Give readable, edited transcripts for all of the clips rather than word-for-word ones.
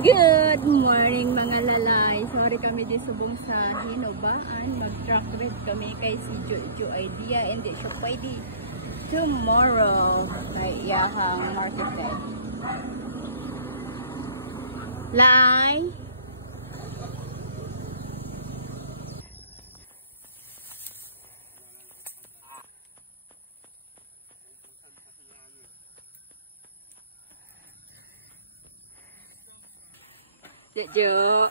Good morning mga lalay. Sorry kami di subong sa Hinobaan. Mag-truck ride kami kay si Jojo Idea. Hindi siya pwede tomorrow. Kay iyahang market day. Lay. Jojo.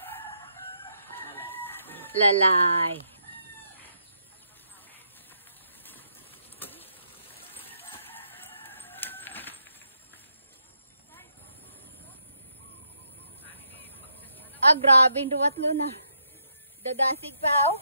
Lalay. Ah, grabe duwat lo na. Dadansig pa oh.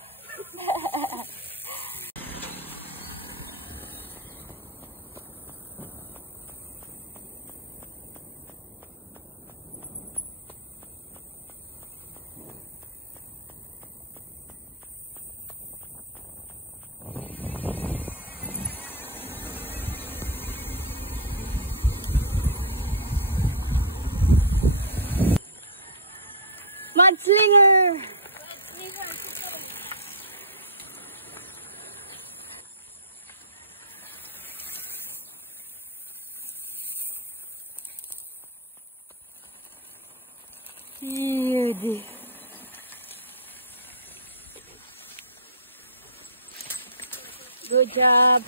Mudslinger! Beauty. Good job.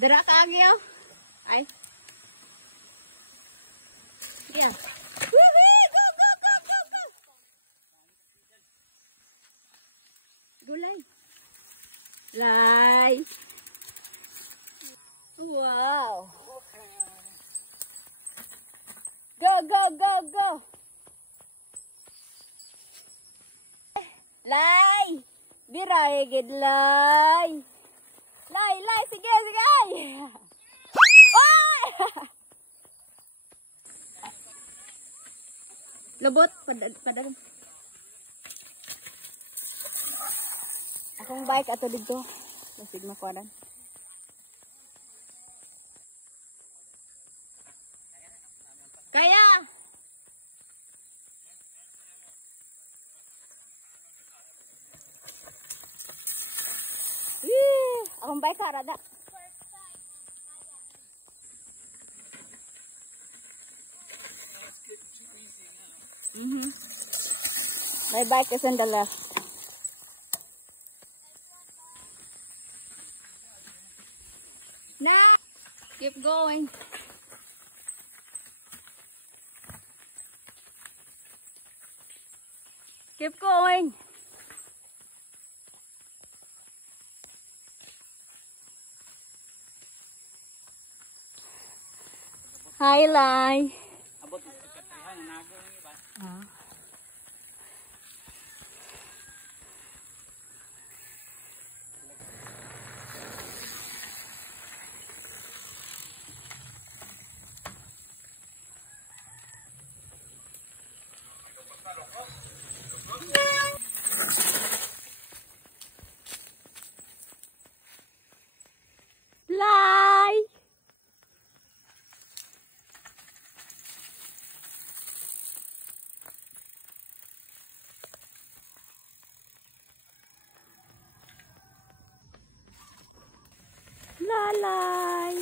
Dira ka agyo? Ay. Yeah. Woohoo! Go, go, go, go, go! Gulay. Lay. Wow. Go, go, go, go. Lay. Biray gid lay. Lay, lay, sige, sige. Oy! Lubot, padang. Akong bike ato dito. Lasig makuanan. Kaya! Akong bike karada. My bike is on the left. Now, keep going. Keep going. Hi, Lai. Lalay.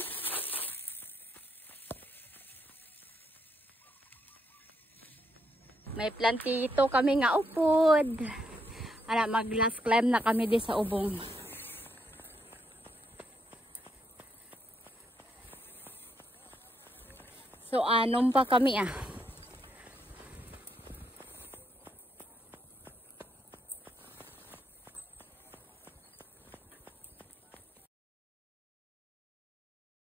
May plantito kami nga upod. Ana mag last climb na kami di sa ubong. So anom pa kami ah.